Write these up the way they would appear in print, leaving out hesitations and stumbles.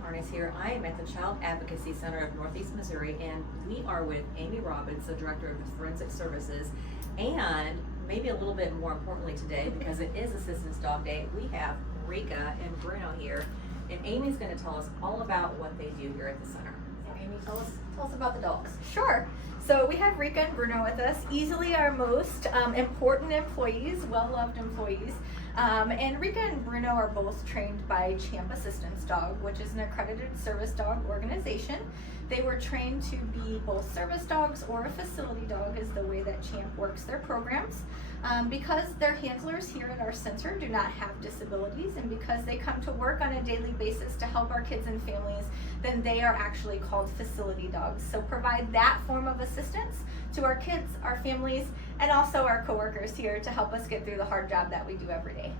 Harness here. I am at the Child Advocacy Center of Northeast Missouri, and we are with Amy Robbins, the Director of Forensic Services, and maybe a little bit more importantly today, because it is Assistance Dog Day, we have Reka and Bruno here, and Amy's going to tell us all about what they do here at the center. So Amy, tell us about the dogs. Sure. So we have Reka and Bruno with us, easily our most important employees, well-loved employees. And Reka and Bruno are both trained by Champ Assistance Dog, which is an accredited service dog organization. They were trained to be both service dogs or a facility dog is the way that Champ works their programs. Because their handlers here at our center do not have disabilities, and because they come to work on a daily basis to help our kids and families, then they are actually called facility dogs. So provide that form of assistance to our kids, our families, and also our coworkers here to help us get through the hard job that we do every day.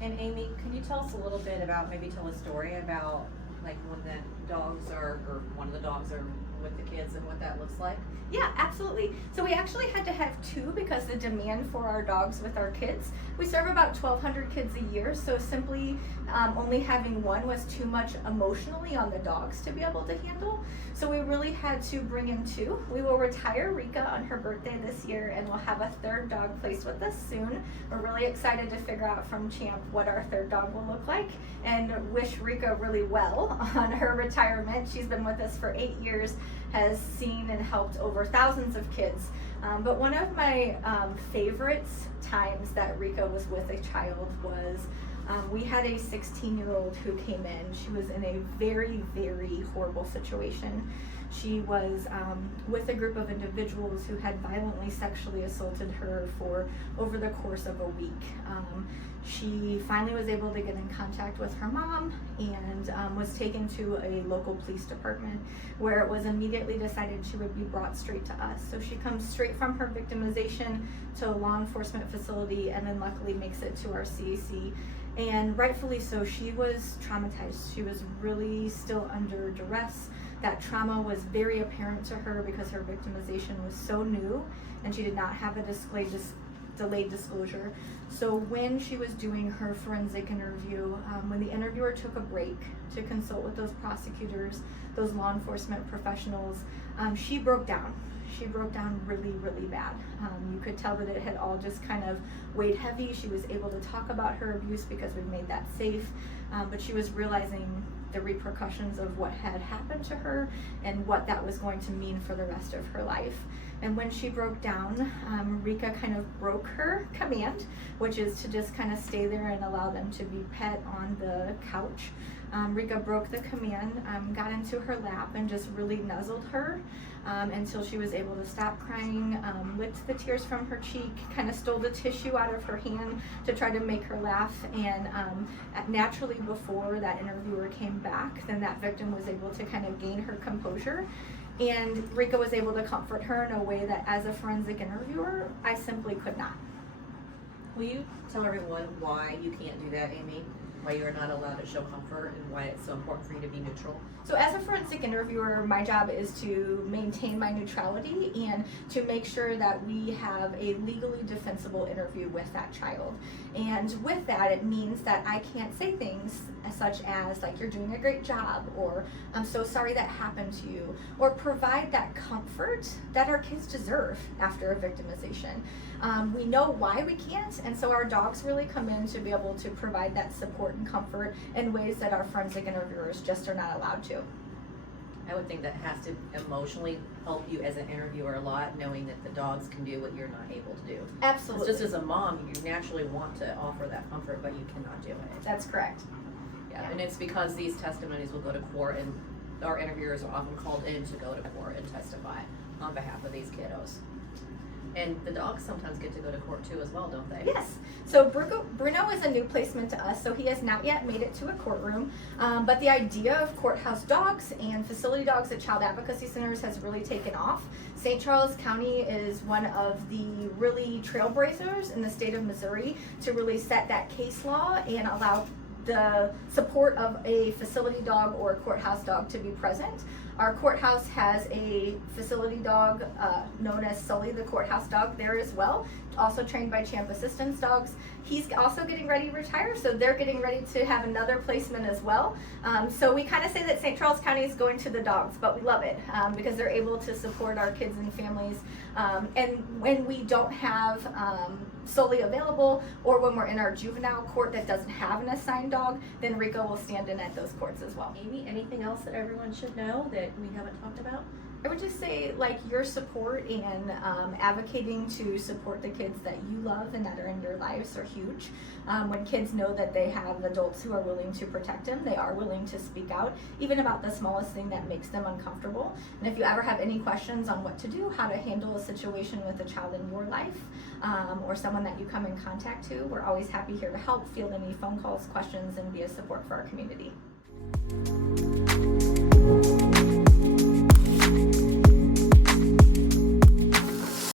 And Amy, can you tell us a little bit about, maybe tell a story about like when the dogs are, or one of the dogs are with the kids and what that looks like? Yeah, absolutely. So we actually had to have two because the demand for our dogs with our kids. We serve about 1,200 kids a year, so simply only having one was too much emotionally on the dogs to be able to handle. So we really had to bring in two. We will retire Reka on her birthday this year, and we'll have a third dog placed with us soon. We're really excited to figure out from Champ what our third dog will look like, and wish Reka really well on her retirement. She's been with us for 8 years, has seen and helped over thousands of kids. But one of my favorite times that Reka was with a child was we had a 16-year-old who came in. She was in a very, very horrible situation. She was with a group of individuals who had violently sexually assaulted her for over the course of a week. She finally was able to get in contact with her mom and was taken to a local police department where it was immediately decided she would be brought straight to us. So she comes straight from her victimization to a law enforcement facility and then luckily makes it to our CAC. And rightfully so, she was traumatized. She was really still under duress. That trauma was very apparent to her because her victimization was so new and she did not have a delayed disclosure. So when she was doing her forensic interview, when the interviewer took a break to consult with those prosecutors, those law enforcement professionals, she broke down. She broke down really, really bad. You could tell that it had all just kind of weighed heavy. She was able to talk about her abuse because we've made that safe, but she was realizing the repercussions of what had happened to her and what that was going to mean for the rest of her life. And when she broke down, Reka kind of broke her command, which is to just kind of stay there and allow them to be pet on the couch. Reka broke the command, got into her lap and just really nuzzled her until she was able to stop crying, licked the tears from her cheek, kind of stole the tissue out of her hand to try to make her laugh. And naturally before that interviewer came back, then that victim was able to kind of gain her composure. And Reka was able to comfort her in a way that as a forensic interviewer, I simply could not. Will you tell everyone why you can't do that, Amy? Why you're not allowed to show comfort and why it's so important for you to be neutral? So as a forensic interviewer, my job is to maintain my neutrality and to make sure that we have a legally defensible interview with that child. And with that, it means that I can't say things such as like, you're doing a great job, or I'm so sorry that happened to you, or provide that comfort that our kids deserve after a victimization. We know why we can't, and so our dogs really come in to be able to provide that support and comfort in ways that our forensic interviewers just are not allowed to. I would think that has to emotionally help you as an interviewer a lot, knowing that the dogs can do what you're not able to do. Absolutely. It's just as a mom, you naturally want to offer that comfort, but you cannot do it. That's correct. Yeah, and it's because these testimonies will go to court, and our interviewers are often called in to go to court and testify on behalf of these kiddos. And the dogs sometimes get to go to court too as well, don't they? Yes. So Bruno is a new placement to us, so he has not yet made it to a courtroom. But the idea of courthouse dogs and facility dogs at child advocacy centers has really taken off. St. Charles County is one of the really trailblazers in the state of Missouri to really set that case law and allow the support of a facility dog or a courthouse dog to be present. Our courthouse has a facility dog known as Sully, the courthouse dog, there as well. also trained by Champ Assistance Dogs. He's also getting ready to retire, so they're getting ready to have another placement as well. So we kind of say that St. Charles County is going to the dogs, but we love it because they're able to support our kids and families. And when we don't have solely available, or when we're in our juvenile court that doesn't have an assigned dog, then Reka will stand in at those courts as well. Amy, anything else that everyone should know that we haven't talked about? I would just say, like, your support and advocating to support the kids that you love and that are in your lives are huge. When kids know that they have adults who are willing to protect them, they are willing to speak out, even about the smallest thing that makes them uncomfortable. And if you ever have any questions on what to do, how to handle a situation with a child in your life, or someone that you come in contact to, we're always happy here to help, field any phone calls, questions, and be a support for our community.